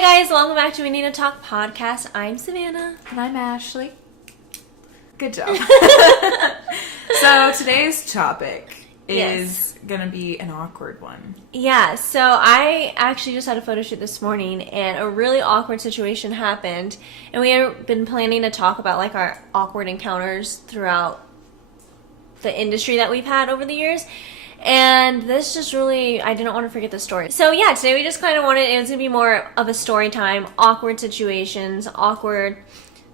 Hi guys, welcome back to We Need to Talk podcast. I'm Savannah. And I'm Ashley. Good job. So today's topic is going to be an awkward one. Yeah, so I actually just had a photo shoot this morning and a really awkward situation happened. And we have been planning to talk about like our awkward encounters throughout the industry that we've had over the years. And this just really, I didn't want to forget the story. So yeah, today we just kind of wanted, it was going to be more of a story time, awkward situations, awkward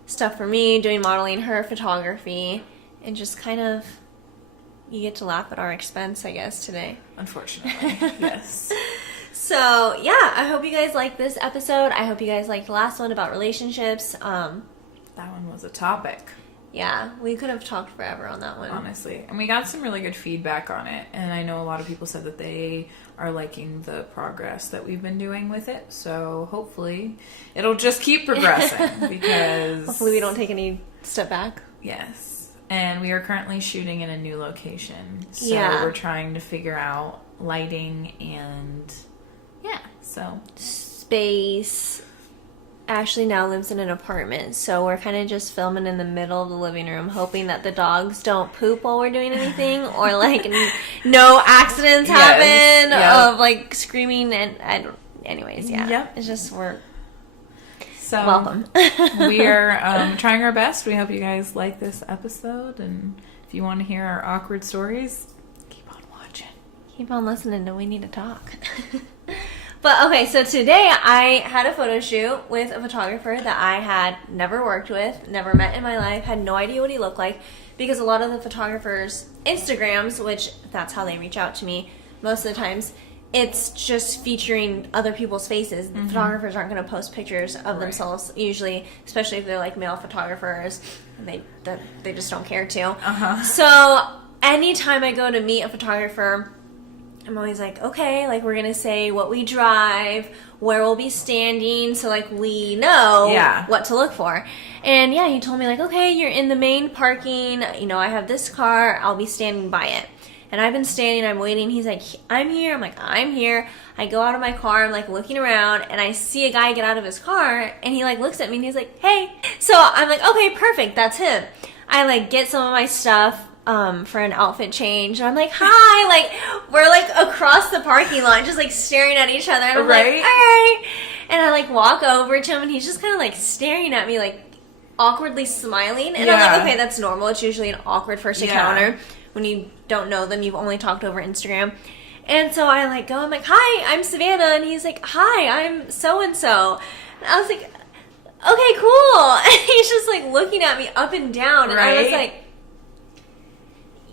stuff for me, doing modeling, her photography, and just kind of, you get to laugh at our expense, I guess, today. Unfortunately, yes. So yeah, I hope you guys like this episode. I hope you guys liked the last one about relationships. That one was a topic. Yeah, we could have talked forever on that one. Honestly. And we got some really good feedback on it. And I know a lot of people said that they are liking the progress that we've been doing with it. So hopefully it'll just keep progressing because... Hopefully we don't take any step back. Yes. And we are currently shooting in a new location. So Yeah. we're trying to figure out lighting and... yeah, so... Space. Ashley now lives in an apartment, so we're kind of just filming in the middle of the living room, hoping that the dogs don't poop while we're doing anything, or like no accidents happen of like screaming and anyways, yeah. Yep. It's just we're so welcome. We are trying our best. We hope you guys like this episode, and if you want to hear our awkward stories, keep on watching. Keep on listening to We Need to Talk. But okay, so today I had a photo shoot with a photographer that I had never worked with, never met in my life, had no idea what he looked like, because a lot of the photographers' Instagrams, which that's how they reach out to me most of the times, it's just featuring other people's faces. Mm-hmm. Photographers aren't going to post pictures of themselves usually, especially if they're like male photographers. They just don't care to. Uh-huh. So anytime I go to meet a photographer, I'm always like, okay, like we're going to say what we drive, where we'll be standing, so like we know what to look for. And yeah, he told me like, okay, you're in the main parking, you know, I have this car, I'll be standing by it. And I've been standing, I'm waiting, he's like, I'm here, I'm like, I'm here. I go out of my car, I'm like looking around, and I see a guy get out of his car, and he like looks at me and he's like, hey. So I'm like, okay, perfect, that's him. I like get some of my stuff for an outfit change. And I'm like, hi, like we're like across the parking lot just like staring at each other, and I'm like, all right. And I like walk over to him, and he's just kind of like staring at me, like awkwardly smiling, and I'm like, okay, that's normal. It's usually an awkward first encounter when you don't know them, you've only talked over Instagram. And so I like go, I'm like, hi, I'm Savannah, and he's like, hi, I'm so and so. And I was like, okay, cool. And he's just like looking at me up and down, and I was like,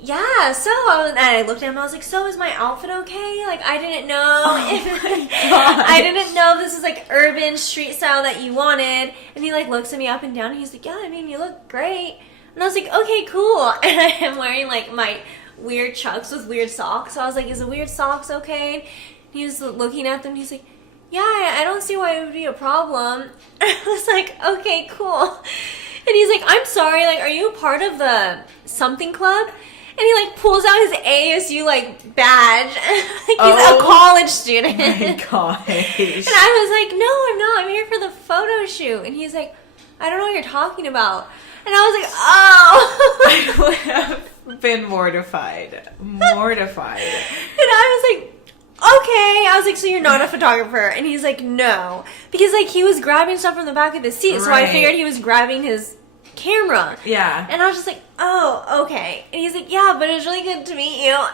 yeah, so, and I looked at him and I was like, so is my outfit okay? Like, I didn't know I didn't know this is like urban street style that you wanted. And he like looks at me up and down, and he's like, yeah, I mean, you look great. And I was like, okay, cool. And I am wearing like my weird Chucks with weird socks. So I was like, is the weird socks okay? And he was looking at them, and he's like, yeah, I don't see why it would be a problem. And I was like, okay, cool. And he's like, I'm sorry, like, are you a part of the something club? And he like pulls out his ASU like badge. Like he's a college student. Oh my gosh. And I was like, no, I'm not. I'm here for the photo shoot. And he's like, I don't know what you're talking about. And I was like, oh. I would have been mortified. Mortified. And I was like, okay. I was like, so you're not a photographer? And he's like, no. Because like he was grabbing stuff from the back of the seat. So I figured he was grabbing his camera. Yeah. And I was just like, oh, okay. And he's like, yeah, but it was really good to meet you. I'm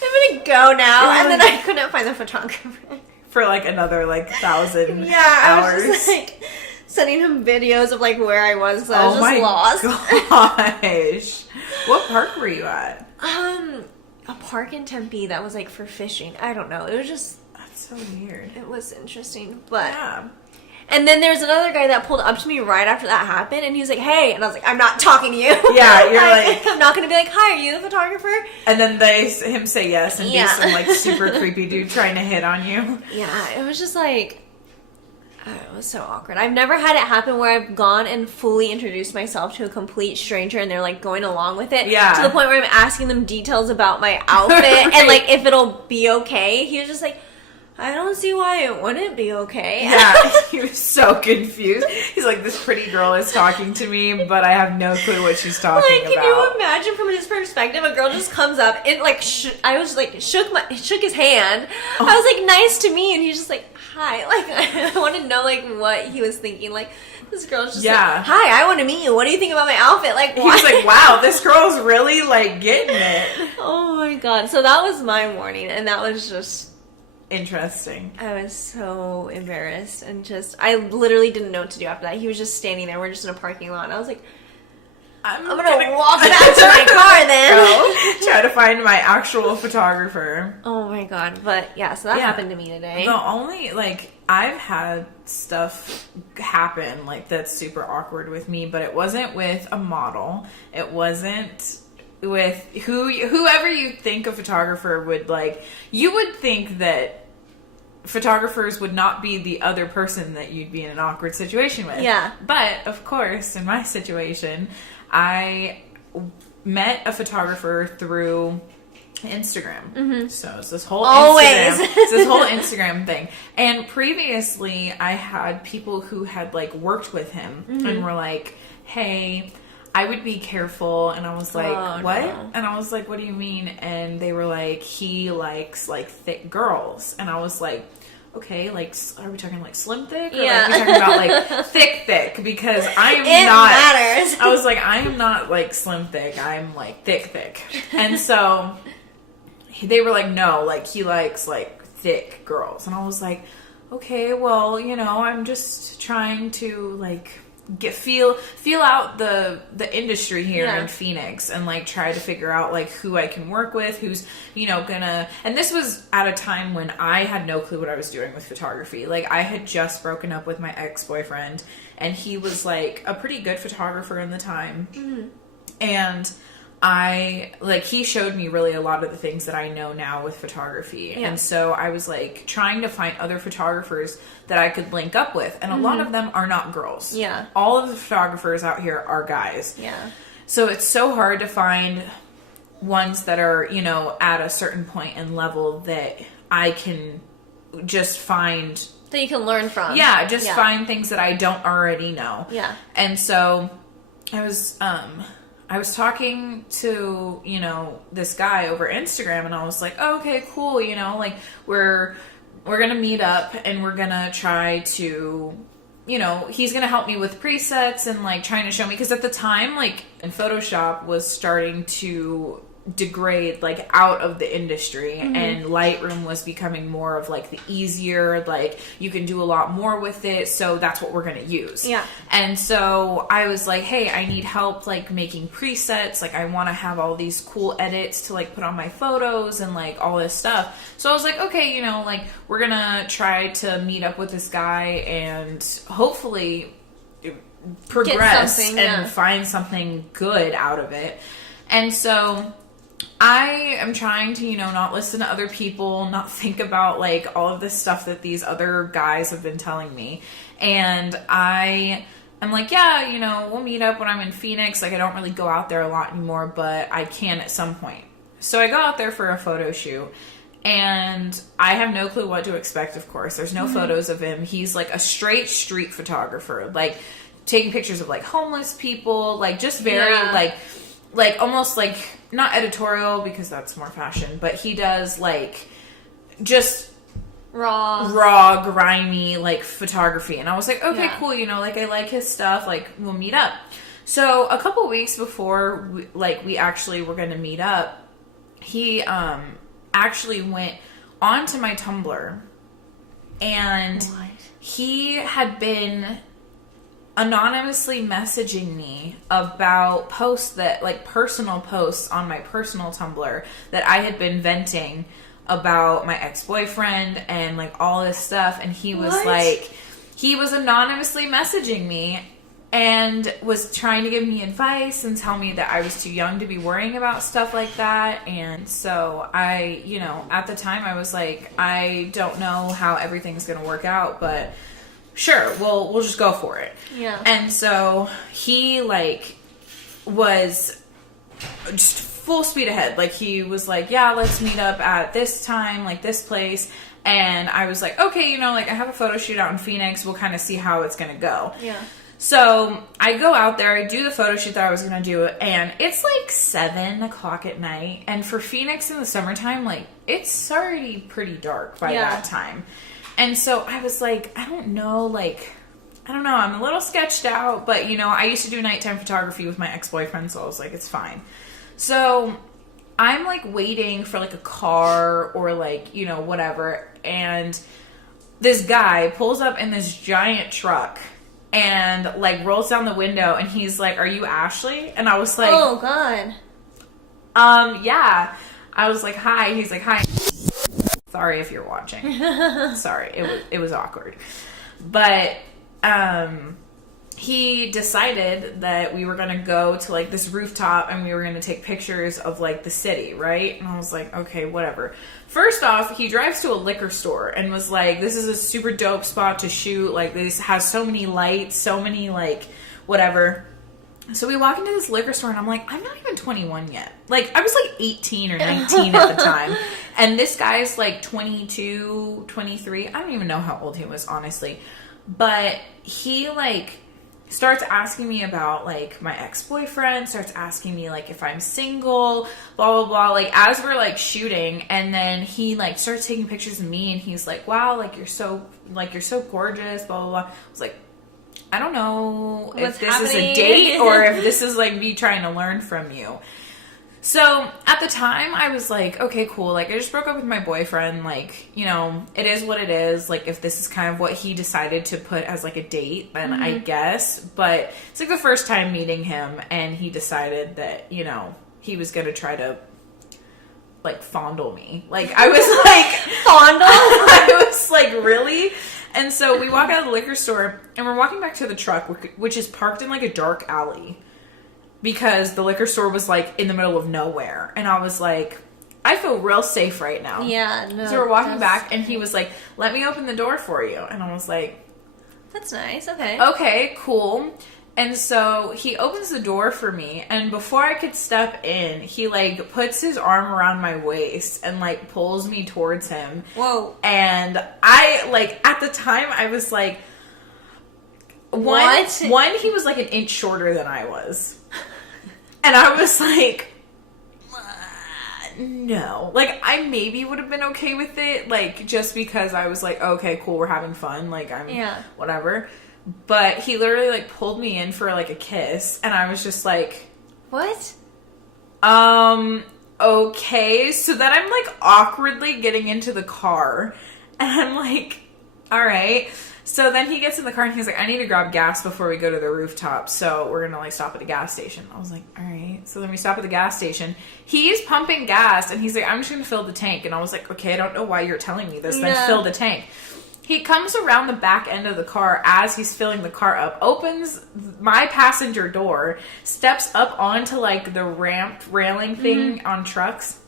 gonna go now. And then I couldn't find the photographer for like another like 1,000 hours. I was just like sending him videos of like where I was, so I was just lost. Gosh. What park were you at? A park in Tempe that was like for fishing. I don't know. It was just, that's so weird. It was interesting, but yeah. And then there's another guy that pulled up to me right after that happened, and he was like, hey. And I was like, I'm not talking to you. Yeah, you're like... I'm not going to be like, hi, are you the photographer? And then him say yes and be some like super creepy dude trying to hit on you. Yeah, it was just like, it was so awkward. I've never had it happen where I've gone and fully introduced myself to a complete stranger and they're like going along with it. Yeah. To the point where I'm asking them details about my outfit and like if it'll be okay. He was just like, I don't see why it wouldn't be okay. Yeah, he was so confused. He's like, this pretty girl is talking to me, but I have no clue what she's talking about. Can you imagine from his perspective, a girl just comes up and like, I was like, shook his hand. Oh. I was like, nice to meet, and he's just like, hi. Like, I want to know like what he was thinking. Like, this girl's just like, hi, I want to meet you. What do you think about my outfit? Like, why? He's like, wow, this girl's really like getting it. Oh my god. So that was my morning, and that was just interesting. I was so embarrassed, and I literally didn't know what to do after that. He was just standing there. We're just in a parking lot, and I was like, I'm gonna walk back to my car then. Try to find my actual photographer. Oh my god. But yeah, so that happened to me today. The only, like, I've had stuff happen, like, that's super awkward with me, but it wasn't with a model. It wasn't with whoever you think a photographer would, like, you would think that photographers would not be the other person that you'd be in an awkward situation with. Yeah. But, of course, in my situation, I met a photographer through Instagram. Mm-hmm. So it's this whole Instagram thing. And previously, I had people who had, like, worked with him and were like, hey, I would be careful. And I was like, what? No. And I was like, what do you mean? And they were like, he likes, like, thick girls. And I was like, okay, like, are we talking, like, slim thick? Or like, are we talking about, like, thick? Because I am matters. I was like, I am not, like, slim thick. I'm, like, thick. And so they were like, no, like, he likes, like, thick girls. And I was like, okay, well, you know, I'm just trying to, like, feel out the industry here in Phoenix, and like try to figure out like who I can work with, who's, you know, gonna. And this was at a time when I had no clue what I was doing with photography. Like, I had just broken up with my ex-boyfriend, and he was like a pretty good photographer in the time. Mm-hmm. And he showed me really a lot of the things that I know now with photography. Yeah. And so I was like trying to find other photographers that I could link up with. And a lot of them are not girls. Yeah. All of the photographers out here are guys. Yeah. So it's so hard to find ones that are, you know, at a certain point and level that I can just find. That you can learn from. Yeah. Just find things that I don't already know. Yeah. And so I was talking to, you know, this guy over Instagram, and I was like, oh, okay, cool, you know, like, we're gonna meet up, and we're gonna try to, you know, he's gonna help me with presets and, like, trying to show me, because at the time, like, and Photoshop was starting to degrade, like, out of the industry, and Lightroom was becoming more of, like, the easier, like, you can do a lot more with it, so that's what we're gonna use. Yeah. And so I was like, hey, I need help, like, making presets, like, I want to have all these cool edits to, like, put on my photos and, like, all this stuff. So I was like, okay, you know, like, we're gonna try to meet up with this guy and hopefully progress and find something good out of it. And so I am trying to, you know, not listen to other people, not think about, like, all of this stuff that these other guys have been telling me. And I'm like, yeah, you know, we'll meet up when I'm in Phoenix. Like, I don't really go out there a lot anymore, but I can at some point. So I go out there for a photo shoot, and I have no clue what to expect, of course. There's no photos of him. He's, like, a straight street photographer, like, taking pictures of, like, homeless people, like, just very, like, almost, like, not editorial, because that's more fashion, but he does, like, just raw, grimy, like, photography. And I was like, okay, cool, you know, like, I like his stuff, like, we'll meet up. So a couple weeks before, we actually were going to meet up, he actually went onto my Tumblr, and he had been anonymously messaging me about posts that, like, personal posts on my personal Tumblr that I had been venting about my ex-boyfriend and, like, all this stuff. And he was he was anonymously messaging me and was trying to give me advice and tell me that I was too young to be worrying about stuff like that. And so I, you know, at the time I was like, I don't know how everything's going to work out, but sure, we'll just go for it. Yeah. And so he, like, was just full speed ahead. Like, he was like, yeah, let's meet up at this time, like, this place. And I was like, okay, you know, like I have a photo shoot out in Phoenix. We'll kind of see how it's going to go. Yeah. So I go out there, I do the photo shoot that I was going to do, and it's like 7 o'clock at night. And for Phoenix in the summertime, like it's already pretty dark by that time. And so I was like, I don't know, I'm a little sketched out, but you know, I used to do nighttime photography with my ex-boyfriend, so I was like, it's fine. So I'm like waiting for like a car or like, you know, whatever. And this guy pulls up in this giant truck and like rolls down the window and he's like, "Are you Ashley?" And I was like, "Oh God." Yeah. I was like, "Hi." He's like, "Hi. Sorry if you're watching." Sorry. It was awkward. But he decided that we were going to go to like this rooftop and we were going to take pictures of like the city, right? And I was like, okay, whatever. First off, he drives to a liquor store and was like, this is a super dope spot to shoot. Like this has so many lights, so many like whatever. So we walk into this liquor store and I'm like, I'm not even 21 yet. Like I was like 18 or 19 at the time. And this guy's like 22, 23. I don't even know how old he was, honestly. But he like starts asking me about like my ex-boyfriend, starts asking me like if I'm single, blah blah blah, like as we're like shooting. And then he like starts taking pictures of me and he's like, wow, like you're so gorgeous, blah blah blah. I was like, I don't know if this is a date or if this is like me trying to learn from you. So at the time I was like, okay, cool. Like I just broke up with my boyfriend. Like, you know, it is what it is. Like if this is kind of what he decided to put as like a date, then I guess. But it's like the first time meeting him and he decided that, you know, he was going to try to like fondle me. Like I was like, fondle? I was like, really? And so we walk out of the liquor store and we're walking back to the truck, which is parked in like a dark alley. Because the liquor store was like in the middle of nowhere. And I was like, I feel real safe right now. Yeah, no. So we're walking back and he was like, let me open the door for you. And I was like, that's nice. Okay. Okay, cool. And so he opens the door for me. And before I could step in, he like puts his arm around my waist and like pulls me towards him. Whoa. And I like, at the time I was like, one, he was like an inch shorter than I was. And I was like, no. Like, I maybe would have been okay with it. Like, just because I was like, okay, cool, we're having fun. Like, whatever. But he literally, like, pulled me in for, like, a kiss. And I was just like... What? Okay. So then I'm, like, awkwardly getting into the car. And I'm like, all right. So then he gets in the car and he's like, I need to grab gas before we go to the rooftop. So we're going to like stop at a gas station. I was like, all right. So then we stop at the gas station. He's pumping gas and he's like, I'm just going to fill the tank. And I was like, okay, I don't know why you're telling me this. Then fill the tank. He comes around the back end of the car as he's filling the car up, opens my passenger door, steps up onto like the ramped railing thing on trucks.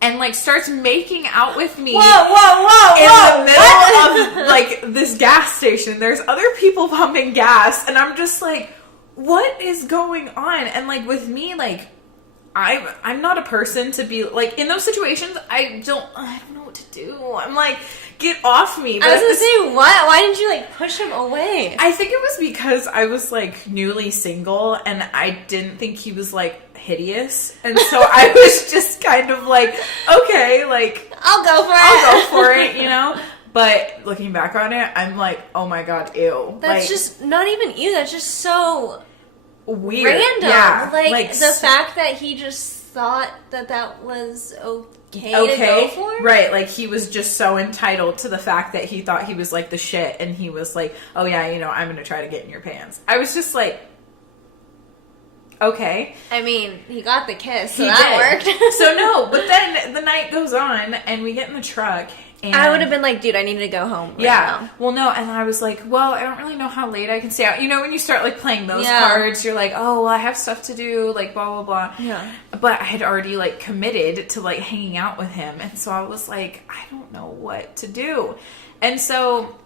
And, like, starts making out with me in the middle of, like, this gas station. There's other people pumping gas. And I'm just like, what is going on? And, like, with me, like, I'm not a person to be, like, in those situations, I don't know what to do. I'm like, get off me. But I was going to say, what? Why didn't you, like, push him away? I think it was because I was, like, newly single. And I didn't think he was, like, hideous, and so I was just kind of like, okay, like I'll go for it, you know. But looking back on it, I'm like, oh my god, ew. That's like, just not even ew. That's just so weird, random. Yeah, like the fact that he just thought that was okay to go for, right? Like he was just so entitled to the fact that he thought he was like the shit, and he was like, oh yeah, you know, I'm gonna try to get in your pants. I was just like, okay. I mean, he got the kiss, so that worked. So no, but then the night goes on, and we get in the truck, and I would have been like, dude, I need to go home right now. Well, no, and I was like, well, I don't really know how late I can stay out. You know, when you start, like, playing those cards, you're like, oh, well, I have stuff to do, like, blah, blah, blah. Yeah. But I had already, like, committed to, like, hanging out with him, and so I was like, I don't know what to do. And so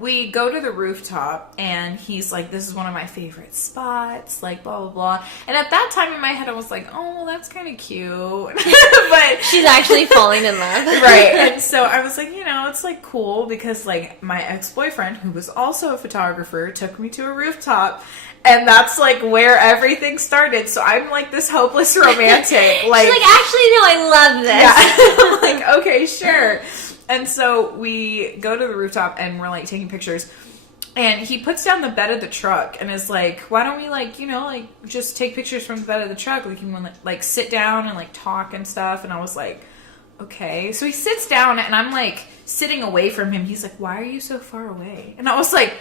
we go to the rooftop, and he's like, this is one of my favorite spots, like, blah, blah, blah. And at that time in my head, I was like, oh, well, that's kind of cute. But she's actually falling in love. Right. And so I was like, it's like cool because like my ex-boyfriend, who was also a photographer, took me to a rooftop. And that's like where everything started. So I'm like this hopeless romantic. Like, she's like, actually, no, I love this. Yeah. I'm like, okay, sure. And so we go to the rooftop and we're like taking pictures. And he puts down the bed of the truck and is like, why don't we like, just take pictures from the bed of the truck? We can like sit down and like talk and stuff. And I was like, okay. So he sits down and I'm like sitting away from him. He's like, why are you so far away? And I was like,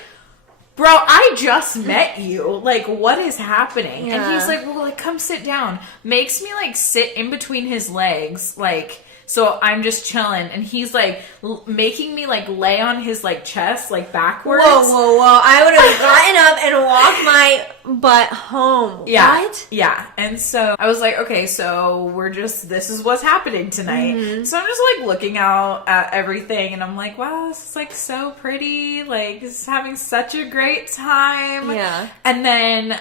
bro, I just met you. Like, what is happening? Yeah. And he's like, well, like, come sit down. Makes me, like, sit in between his legs, like, so I'm just chilling. And he's, like, making me, like, lay on his, like, chest, like, backwards. Whoa. I would have gotten up and walked my butt home. Yeah. What? Yeah. And so I was like, okay, so this is what's happening tonight. Mm-hmm. So I'm just, like, looking out at everything. And I'm like, wow, this is, like, so pretty. Like, just having such a great time. Yeah. And then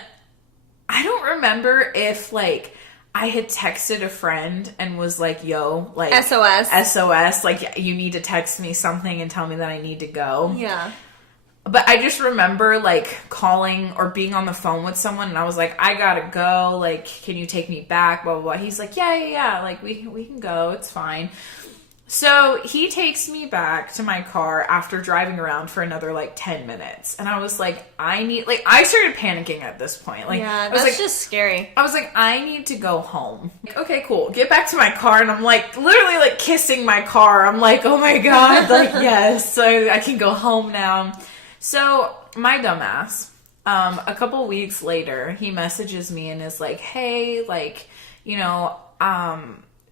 I don't remember if, like, I had texted a friend and was like, yo, like... SOS. Like, you need to text me something and tell me that I need to go. Yeah. But I just remember, like, calling or being on the phone with someone, and I was like, I gotta go. Like, can you take me back? Blah, blah, blah. He's like, yeah. Like, we can go. It's fine. So he takes me back to my car after driving around for another, like, 10 minutes. And I was like, I started panicking at this point. Like, yeah, that's like, just scary. I was like, I need to go home. Like, okay, cool. Get back to my car. And I'm like, literally, like, kissing my car. I'm like, oh my God. Like, yes. So I can go home now. So my dumbass, a couple weeks later, he messages me and is like, hey, like,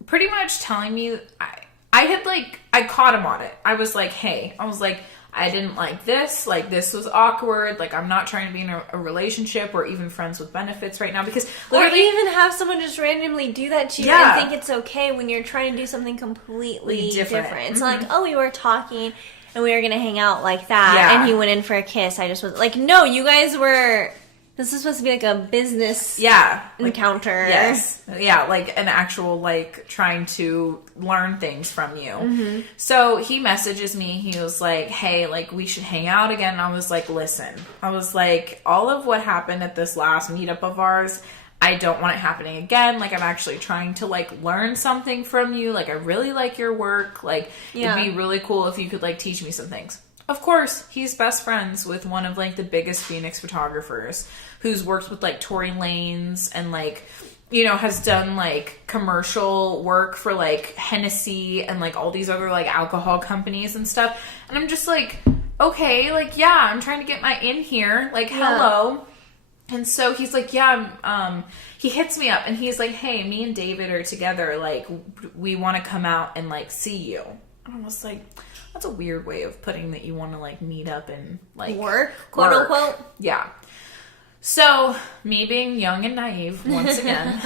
pretty much telling me, I caught him on it. I was like, hey, I didn't like this was awkward, like, I'm not trying to be in a relationship or even friends with benefits right now, because literally... Or even have someone just randomly do that to you and think it's okay when you're trying to do something completely different. It's like, oh, we were talking and we were going to hang out like that, and he went in for a kiss. I just was like, no, you guys were... This is supposed to be like a business encounter. Like, yes. Yeah, like an actual, like, trying to learn things from you. Mm-hmm. So he messages me. He was like, hey, like, we should hang out again. And I was like, listen. I was like, all of what happened at this last meetup of ours, I don't want it happening again. Like, I'm actually trying to, like, learn something from you. Like, I really like your work. Like, it'd be really cool if you could, like, teach me some things. Of course, he's best friends with one of, like, the biggest Phoenix photographers who's worked with, like, Tory Lanez and, like, has done, like, commercial work for, like, Hennessy and, like, all these other, like, alcohol companies and stuff. And I'm just like, okay, like, yeah, I'm trying to get my in here. Like, hello. And so he's like, he hits me up and he's like, hey, me and David are together. Like, we want to come out and, like, see you. And I was like... That's a weird way of putting that you want to, like, meet up and, like... Work, quote unquote. Yeah. So, me being young and naive, once again...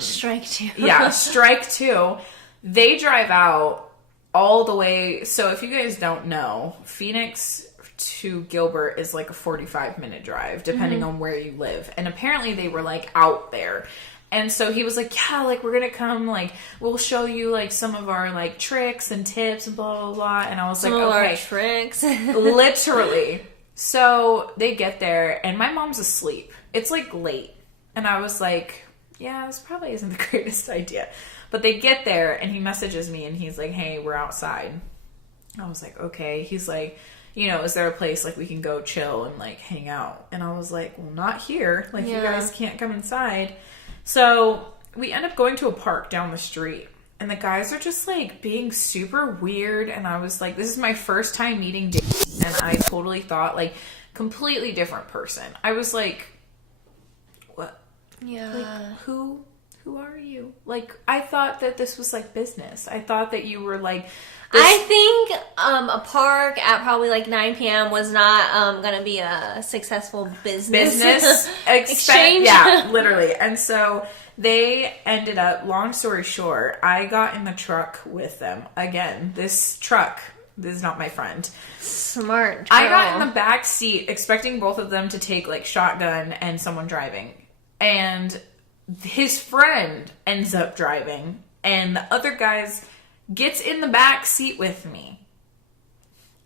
strike two. Yeah, strike two. They drive out all the way... So, if you guys don't know, Phoenix to Gilbert is, like, a 45-minute drive, depending on where you live. And apparently they were, like, out there. And so he was like, yeah, like, we're going to come, like, we'll show you, like, some of our, like, tricks and tips and blah, blah, blah. And I was like, okay. Our tricks. Literally. So they get there, and my mom's asleep. It's, like, late. And I was like, yeah, this probably isn't the greatest idea. But they get there, and he messages me, and he's like, hey, we're outside. I was like, okay. He's like, is there a place, like, we can go chill and, like, hang out? And I was like, well, not here. Like, you guys can't come inside. So we end up going to a park down the street, and the guys are just, like, being super weird, and I was like, this is my first time meeting Dave, and I totally thought, like, completely different person. I was like, what? Yeah. Like, who are you? Like, I thought that this was, like, business. I thought that you were, like... I think a park at probably like 9 p.m. was not going to be a successful business exchange. Yeah, literally. And so they ended up, long story short, I got in the truck with them. Again, this truck This is not my friend. Smart girl. I got in the back seat expecting both of them to take like shotgun and someone driving. And his friend ends up driving. And the other guys gets in the back seat with me.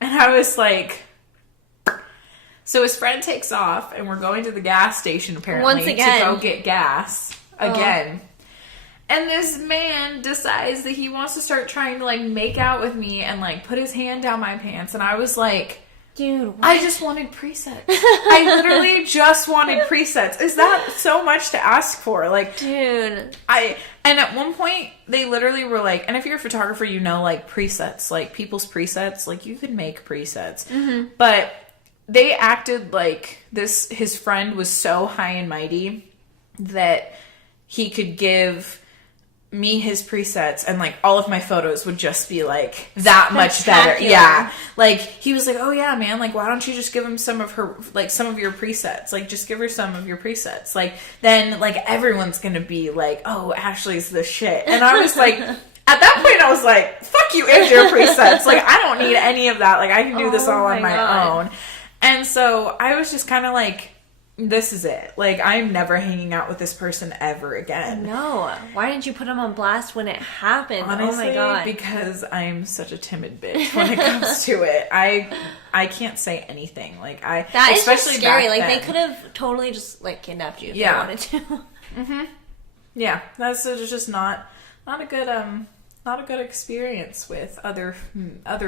And I was like... So his friend takes off, and we're going to the gas station, apparently, to go get gas again. And this man decides that he wants to start trying to, like, make out with me and, like, put his hand down my pants. And I was like... Dude, what? I just wanted presets. I literally just wanted presets. Is that so much to ask for? Like... Dude. And at one point, they literally were like... And if you're a photographer, you know, like, presets. Like, people's presets. Like, you could make presets. Mm-hmm. But... They acted like his friend was so high and mighty that he could give me his presets and like all of my photos would just be like that much better. Yeah. Like he was like, oh yeah, man, like why don't you just give him some of your presets? Like just give her some of your presets. Like then like everyone's gonna be like, oh, Ashley's the shit. And I was like, at that point I was like, fuck you and your presets. Like I don't need any of that. Like I can do this all on my own. And so I was just kind of like, this is it. Like, I'm never hanging out with this person ever again. No. Why didn't you put him on blast when it happened? Honestly, oh my God. Because I'm such a timid bitch when it comes to it. I can't say anything. Like, that is especially just scary. Like, then. they could have totally just, like, kidnapped you if they wanted to. Mm-hmm. Yeah. That's just not a good, not a good experience with other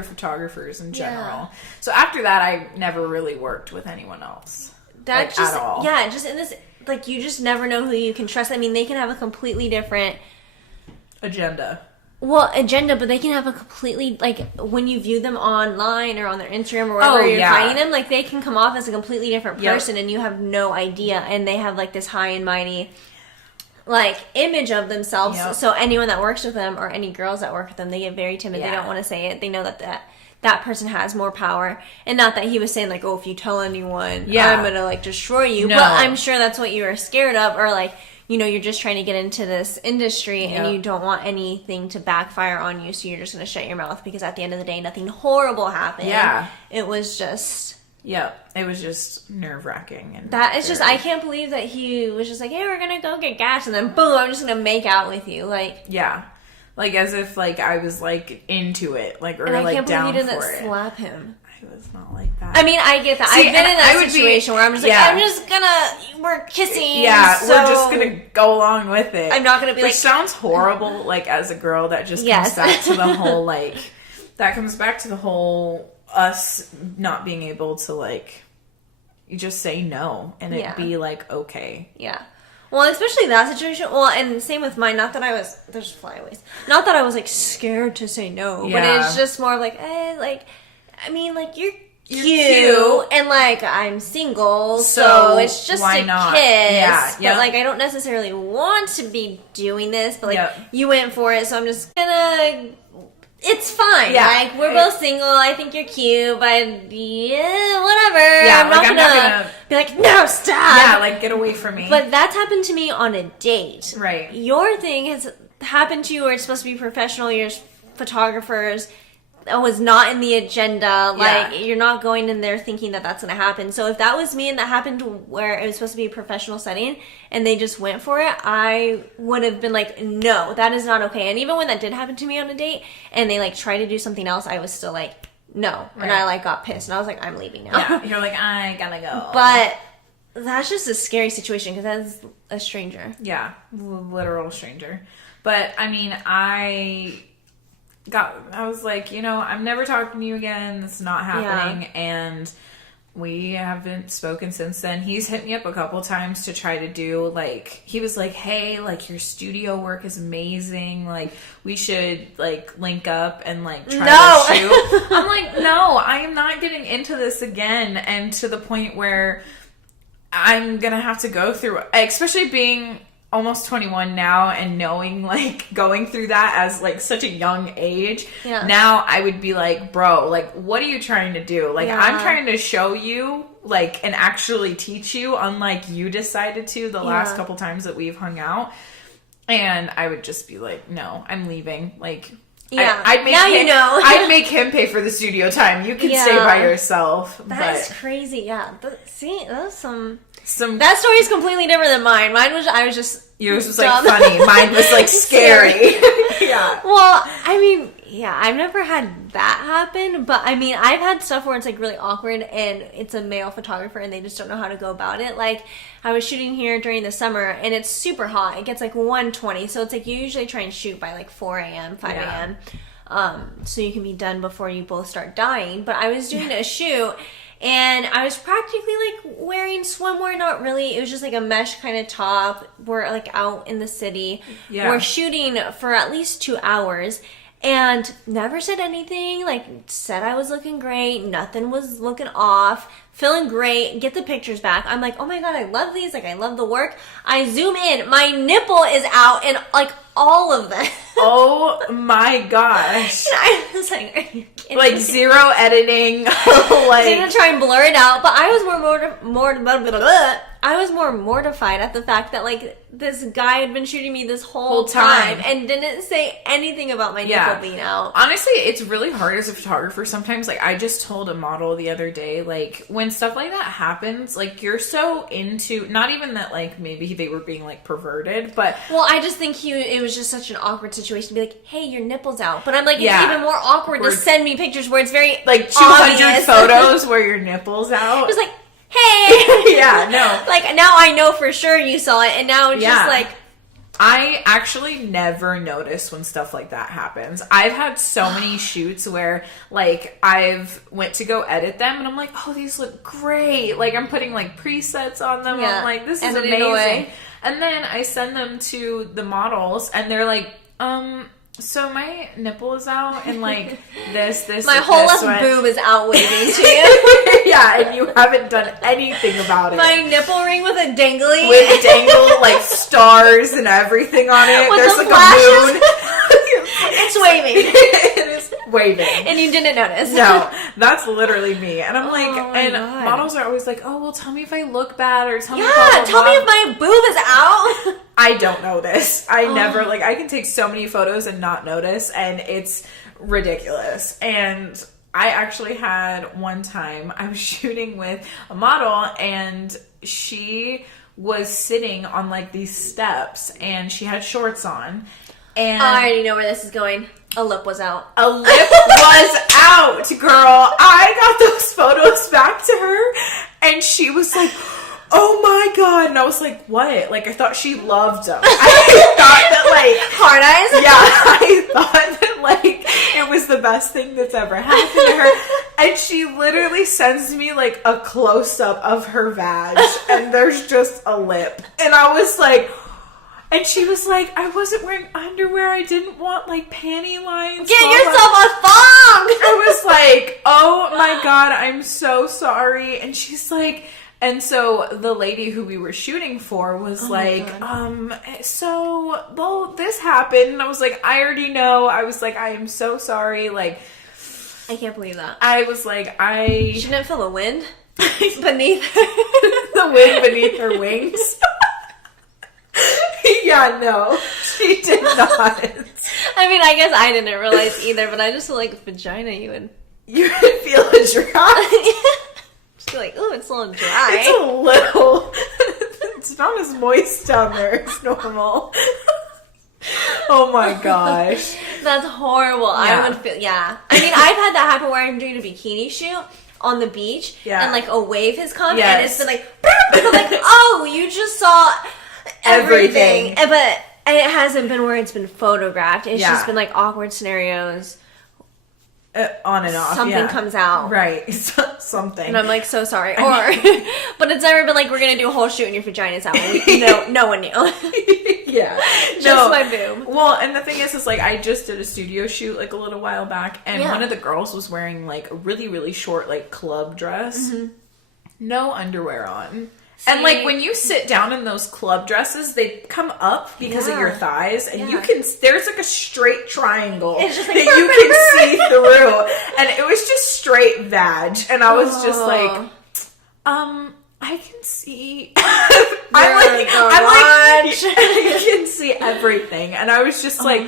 photographers in general. Yeah. So after that, I never really worked with anyone else. That like, just, at all. Yeah, just in this, like, you just never know who you can trust. I mean, they can have a completely different... agenda, but they can have a completely, like, when you view them online or on their Instagram or wherever you're finding them, like, they can come off as a completely different person and you have no idea. And they have, like, this high and mighty... like image of themselves. Yep. So anyone that works with them or any girls that work with them, they get very timid. They don't want to say it. They know that person has more power. And not that he was saying like, oh, if you tell anyone, I'm gonna like destroy you. No. But I'm sure that's what you were scared of, or like, you know, you're just trying to get into this industry and you don't want anything to backfire on you, so you're just gonna shut your mouth because at the end of the day nothing horrible happened. Yeah. It was just it was just nerve-wracking. And that is just, I can't believe that he was just like, hey, we're gonna go get gas, and then boom, I'm just gonna make out with you. Like, yeah. Like, as if, like, I was, like, into it. Like, or, like, down for it. I can't believe you didn't slap him. I was not like that. I mean, I get that. I've been in that situation where I'm just like, I'm just gonna, we're kissing. Yeah, so we're just gonna go along with it. I'm not gonna be Which sounds horrible, like, as a girl, that just comes back to the whole, like, that comes back to the whole us not being able to, like, you just say no and it be like, okay. Yeah. Well, especially that situation. Well, and same with mine. Not that I was, there's flyaways. Not that I was like scared to say no, but it's just more of like, like, I mean, like you're cute and like I'm single, so it's just a kiss. Yeah. But like I don't necessarily want to be doing this, but like you went for it, so I'm just gonna. It's fine. Yeah. Like, we're both single. I think you're cute, but whatever. Yeah, I'm not gonna be like, no, stop. Yeah, like, get away from me. But that's happened to me on a date. Right. Your thing has happened to you where it's supposed to be professional. You're photographers. That was not in the agenda. Like, you're not going in there thinking that that's going to happen. So if that was me and that happened where it was supposed to be a professional setting and they just went for it, I would have been like, no, that is not okay. And even when that did happen to me on a date and they like tried to do something else, I was still like, no. Right. And I like got pissed and I was like, I'm leaving now. Yeah. You're like, I gotta go. But that's just a scary situation because that's a stranger. Yeah. Literal stranger. But I mean, I was like, you know, I'm never talking to you again. It's not happening. And we haven't spoken since then. He's hit me up a couple times to try to do, like, he was like, hey, like, your studio work is amazing. Like, we should, like, link up and, like, try to shoot. I'm like, no, I am not getting into this again. And to the point where I'm going to have to go through, especially being almost 21 now and knowing, like, going through that as, like, such a young age. Yeah. Now I would be like, bro, like, what are you trying to do? Like, I'm trying to show you, like, and actually teach you, unlike you decided to the last couple times that we've hung out. And I would just be like, no, I'm leaving. Like, Yeah. I'd make now him, you know. I'd make him pay for the studio time. You can stay by yourself. That's crazy. Yeah. See, that's some. Some that story is completely different than mine. I was just yours was like funny. Mine was like scary. Yeah. Well, I mean, yeah, I've never had that happen, but I mean, I've had stuff where it's like really awkward and it's a male photographer and they just don't know how to go about it. Like I was shooting here during the summer and it's super hot. It gets like 120, so it's like you usually try and shoot by like 4 a.m., 5 a.m. So you can be done before you both start dying. But I was doing a shoot. And I was practically like wearing swimwear, not really. It was just like a mesh kind of top. We're like out in the city. Yeah. We're shooting for at least 2 hours and never said anything. Like said I was looking great. Nothing was looking off. Feeling great. Get the pictures back. I'm like, oh my God, I love these. Like I love the work. I zoom in. My nipple is out and like all of them. Oh my gosh. I was like, are you kidding like me? Zero editing. Like, didn't try and blur it out, but I was more mortified at the fact that like this guy had been shooting me this whole time and didn't say anything about my nipple being out. Honestly, it's really hard as a photographer sometimes. Like I just told a model the other day, like when stuff like that happens, like you're so into, not even that like maybe they were being like perverted, but well, I just think it was just such an awkward situation to be like, hey, your nipple's out. But I'm like, it's even more awkward to send me pictures where it's very like 200 photos where your nipple's out. Just like, hey. Yeah, no. Like now I know for sure you saw it, and now it's just like. I actually never notice when stuff like that happens. I've had so many shoots where like I've went to go edit them and I'm like, oh, these look great. Like I'm putting like presets on them. I'm like, this is amazing. And then I send them to the models and they're like, so my nipple is out and like this my whole left boob is out waving to you. Yeah, and you haven't done anything about it. My nipple ring with a dangly. With dangle, like stars and everything on it. With there's the like flashes. a moon. It's waving. It is waving. And you didn't notice. No, that's literally me. And I'm like, God. Models are always like, oh, well, tell me if I look bad or tell me if my boob is out. I don't notice. I never, like, I can take so many photos and not notice, and it's ridiculous. And I actually had one time, I was shooting with a model, and she was sitting on, like, these steps, and she had shorts on. And I already know where this is going. A lip was out. A lip was out, girl. I got those photos back to her, and she was like, oh my God. And I was like, what? Like, I thought she loved them. I thought that, like... Hard eyes? Yeah, I thought that, like, it was the best thing that's ever happened to her. And she literally sends me, like, a close-up of her vag, and there's just a lip. And I was like... And she was like, I wasn't wearing underwear. I didn't want, like, panty lines. Get yourself a thong! I was like, oh my God, I'm so sorry. And she's like... And so the lady who we were shooting for was so, well, this happened. And I was like, I already know. I was like, I am so sorry. Like, I can't believe that. I was like, She didn't feel the wind beneath the wind beneath her wings. Yeah, no, she did not. I mean, I guess I didn't realize either, but I just feel like vagina, you would feel it dry. Just like, ooh, it's a little dry. It's a little. It's not as moist down there as normal. Oh my gosh. That's horrible. Yeah. I would feel, I mean, I've had that happen where I'm doing a bikini shoot on the beach, and like a wave has come, and it's been like, and I'm like, oh, you just saw everything. But it hasn't been where it's been photographed. It's just been like awkward scenarios. On and off. Something comes out. Right. Something. And I'm like, so sorry. Or, but it's never been like, we're going to do a whole shoot and your vagina's out. No one knew. Yeah. Just my boob. Well, and the thing is like, I just did a studio shoot like a little while back, and one of the girls was wearing like a really, really short like club dress. Mm-hmm. No underwear on. And, like, when you sit down in those club dresses, they come up because of your thighs, and you can, there's, like, a straight triangle it's just like, that you can see through. And it was just straight vag. And I was just like, I can see. I'm like, I can see everything. And I was just like,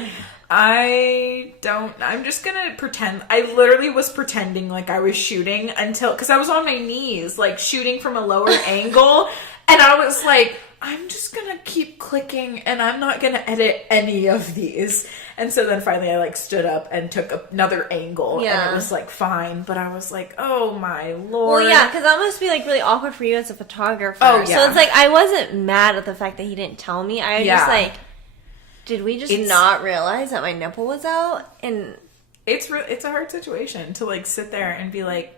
I'm just gonna pretend. I literally was pretending like I was shooting because I was on my knees, like shooting from a lower angle. And I was like, I'm just gonna keep clicking and I'm not gonna edit any of these. And so then finally I like stood up and took another angle and it was like fine. But I was like, oh my Lord. Well, yeah, because that must be like really awkward for you as a photographer. Oh, yeah. So it's like, I wasn't mad at the fact that he didn't tell me. I was just like, did we just not realize that my nipple was out? And it's a hard situation to like sit there and be like,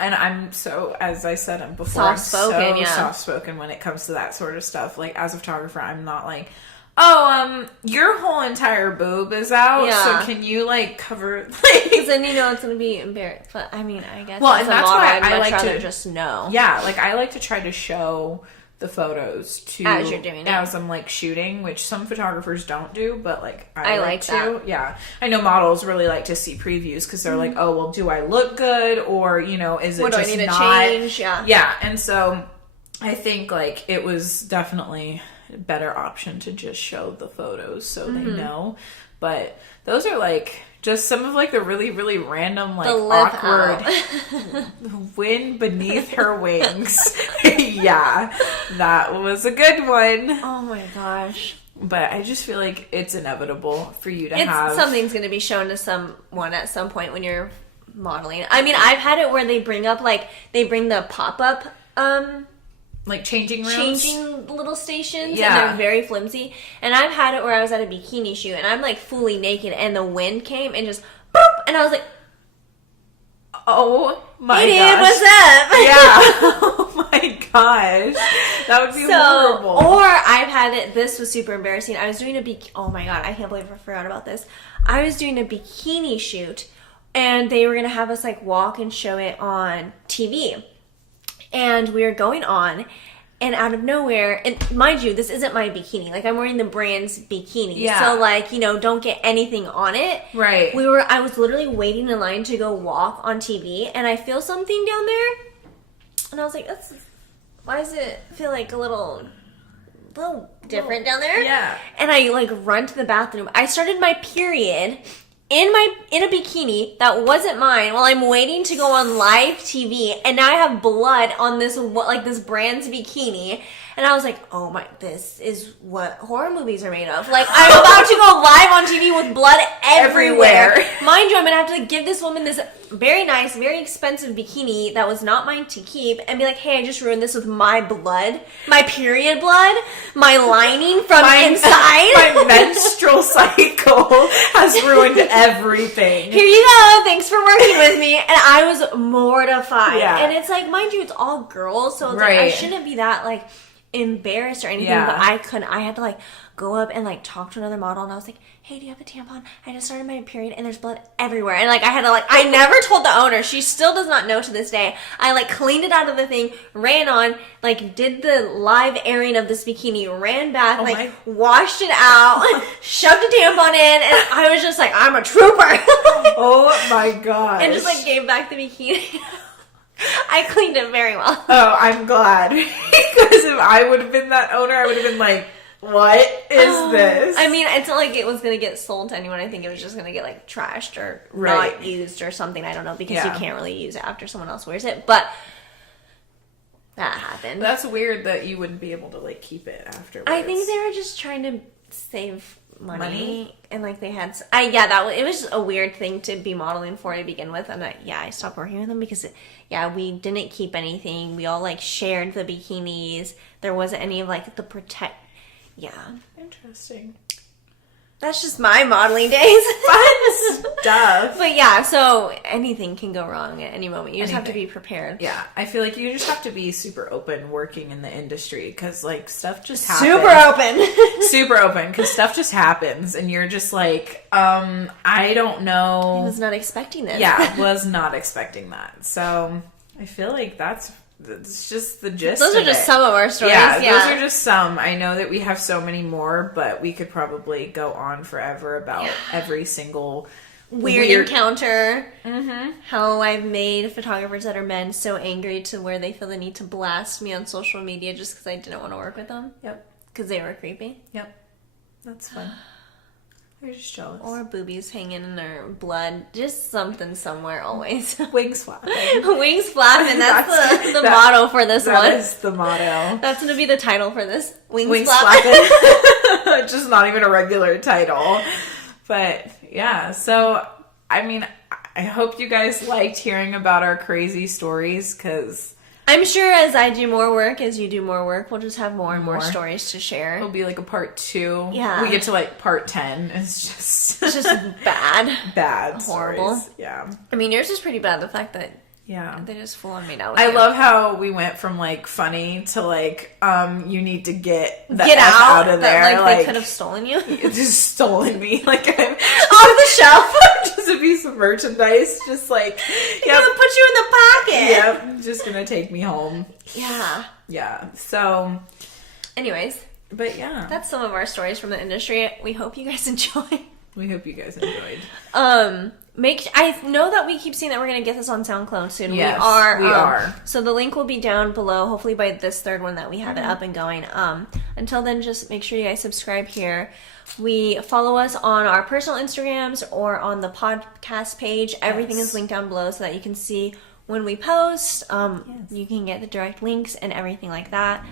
and I'm so, as I said before, soft-spoken, soft-spoken when it comes to that sort of stuff. Like, as a photographer, I'm not like, oh, your whole entire boob is out, so can you, like, cover, because then you know it's going to be embarrassing. But, I mean, I guess and that's why I'd much rather just know. Yeah, like, I like to try to show the photos as you're doing it, as I'm like shooting, which some photographers don't do, but like I like to. That. Yeah, I know models really like to see previews because they're like, oh well, do I look good, or is it what just do I need not? To change? Yeah, and so I think like it was definitely a better option to just show the photos so they know. But those are like just some of like the really, really random, like awkward wind beneath her wings. Yeah, that was a good one. Oh my gosh. But I just feel like it's inevitable for you to have. Something's going to be shown to someone at some point when you're modeling. I mean, I've had it where they bring the pop-up, like changing rooms? Changing little stations, and they're very flimsy. And I've had it where I was at a bikini shoot, and I'm like fully naked, and the wind came and just boop, and I was like, oh my gosh. Dude, what's up? Yeah. Oh my gosh. That would be horrible. Or I've had it, this was super embarrassing. I was doing oh my god, I can't believe I forgot about this. I was doing a bikini shoot, and they were going to have us like walk and show it on TV. And we were going on, and out of nowhere, and mind you, this isn't my bikini. Like, I'm wearing the brand's bikini. Yeah. So, like, don't get anything on it. Right. I was literally waiting in line to go walk on TV, and I feel something down there. And I was like, why does it feel like a little different down there? Yeah. And I, like, run to the bathroom. I started my period in a bikini that wasn't mine while I'm waiting to go on live TV, and now I have blood on this brand's bikini, and I was like, oh my, this is what horror movies are made of. Like, I'm about to go live on TV with blood everywhere. Mind you, I'm gonna have to give this woman this very nice, very expensive bikini that was not mine to keep, and be like, hey, I just ruined this with my blood, my period blood, my lining from inside. My menstrual cycle has ruined everything. Here you go. Thanks for working with me. And I was mortified. Yeah. And it's like, mind you, it's all girls, so it's like, I shouldn't be that like embarrassed or anything. But I couldn't. I had to like go up and like talk to another model, and I was like, hey, do you have a tampon? I just started my period and there's blood everywhere. And like I had to like, I never told the owner. She still does not know to this day. I like cleaned it out of the thing, ran on, like did the live airing of this bikini, ran back, washed it out, shoved a tampon in, and I was just like, I'm a trooper. Oh my god. And just like gave back the bikini. I cleaned it very well. Oh, I'm glad. Because if I would have been that owner, I would have been like, what is this? I mean, it's not like it was going to get sold to anyone. I think it was just going to get like trashed or not used or something. I don't know, because you can't really use it after someone else wears it. But that happened. That's weird that you wouldn't be able to like keep it afterwards. I think they were just trying to save money? And like they had it was a weird thing to be modeling for to begin with, and I stopped working with them because we didn't keep anything. We all like shared the bikinis. There wasn't any of like the interesting. That's just my modeling days. Fun stuff. But yeah, so anything can go wrong at any moment. You just have to be prepared. Yeah, I feel like you just have to be super open working in the industry, because like stuff just happens. Super open, because stuff just happens, and you're just like, I don't know. I was not expecting this. Yeah, was not expecting that. So I feel like that's just the gist. Those are just some of our stories. Yeah, those are just some. I know that we have so many more, but we could probably go on forever about every single weird encounter. Mm-hmm. How I've made photographers that are men so angry to where they feel the need to blast me on social media just because I didn't want to work with them. Yep. Because they were creepy. Yep. That's fun. They're just jealous. Or boobies hanging in their blood. Just something somewhere always. Wings flapping. Wings flapping. That's the motto for this one. That is the motto. That's going to be the title for this. Wings flapping. Just not even a regular title. But yeah, so I mean, I hope you guys liked hearing about our crazy stories, because I'm sure as I do more work, as you do more work, we'll just have more and more stories to share. It'll be like a part 2. Yeah. We get to like part 10. It's just bad. Bad. Horrible. Stories. Yeah. I mean, yours is pretty bad. The fact that they just full on made out with I you. love how we went from like funny to like, you need to get out of there. That, like they could have stolen you. Just stolen me. Like I'm off the shelf. Just a piece of merchandise. Just like, gonna put you in the pocket. Yep. Just gonna take me home. Yeah. Yeah. So anyways. But yeah. That's some of our stories from the industry. We hope you guys enjoyed. We hope you guys enjoyed. I know that we keep saying that we're going to get this on SoundCloud soon. Yes, we are. So the link will be down below, hopefully by this third one that we have it up and going. Until then, just make sure you guys subscribe here. We follow us on our personal Instagrams or on the podcast page. Everything is linked down below so that you can see when we post. You can get the direct links and everything like that.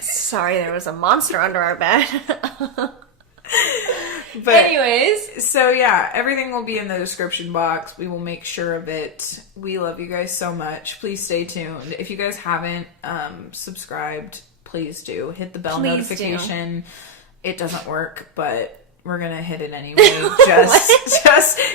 Sorry, there was a monster under our bed. But anyways, so yeah, everything will be in the description box. We will make sure of it. We love you guys so much. Please stay tuned. If you guys haven't subscribed, please do. Hit the bell notification. It doesn't work, but we're gonna hit it anyway.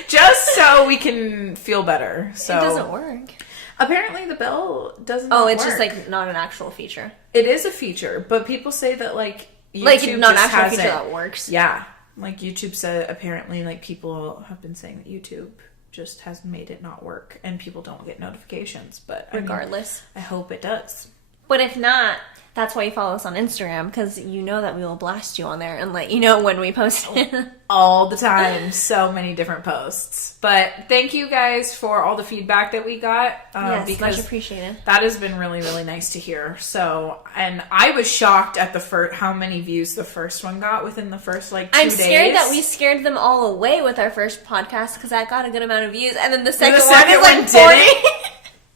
just so we can feel better. So it doesn't work. Apparently the bell doesn't. Oh, it's just like not an actual feature. It is a feature, but people say that like YouTube like not an just actual feature that works. Yeah. Like YouTube said, apparently, like people have been saying that YouTube just has made it not work, and people don't get notifications. But regardless, I hope it does. But if not, that's why you follow us on Instagram, because you know that we will blast you on there and let you know when we post it. All the time. So many different posts. But thank you guys for all the feedback that we got. Yes, because much appreciated. That has been really, really nice to hear. So, and I was shocked at how many views the first one got within the first 2 days. I'm scared that we scared them all away with our first podcast, because that got a good amount of views. And then the second one is like 40.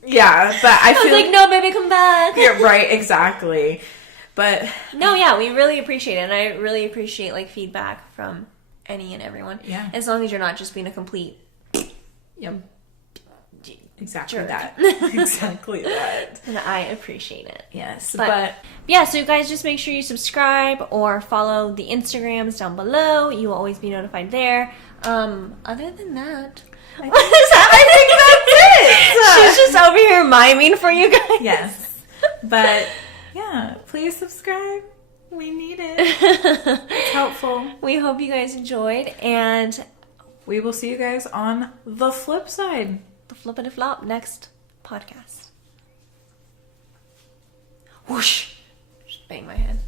Yeah, but I feel like, no, baby, come back. Yeah, right, exactly. But no, yeah, we really appreciate it, and I really appreciate like feedback from any and everyone. Yeah, as long as you're not just being a complete. Yep. Exactly jerk. That. Exactly that. And I appreciate it. Yes, but yeah, so you guys just make sure you subscribe or follow the Instagrams down below. You will always be notified there. Other than that. I think that's it. She's just over here miming for you guys. Yes. But yeah, please subscribe. We need it. It's helpful. We hope you guys enjoyed, and we will see you guys on the flip side. The flippity flop next podcast. Whoosh. Just bang my head.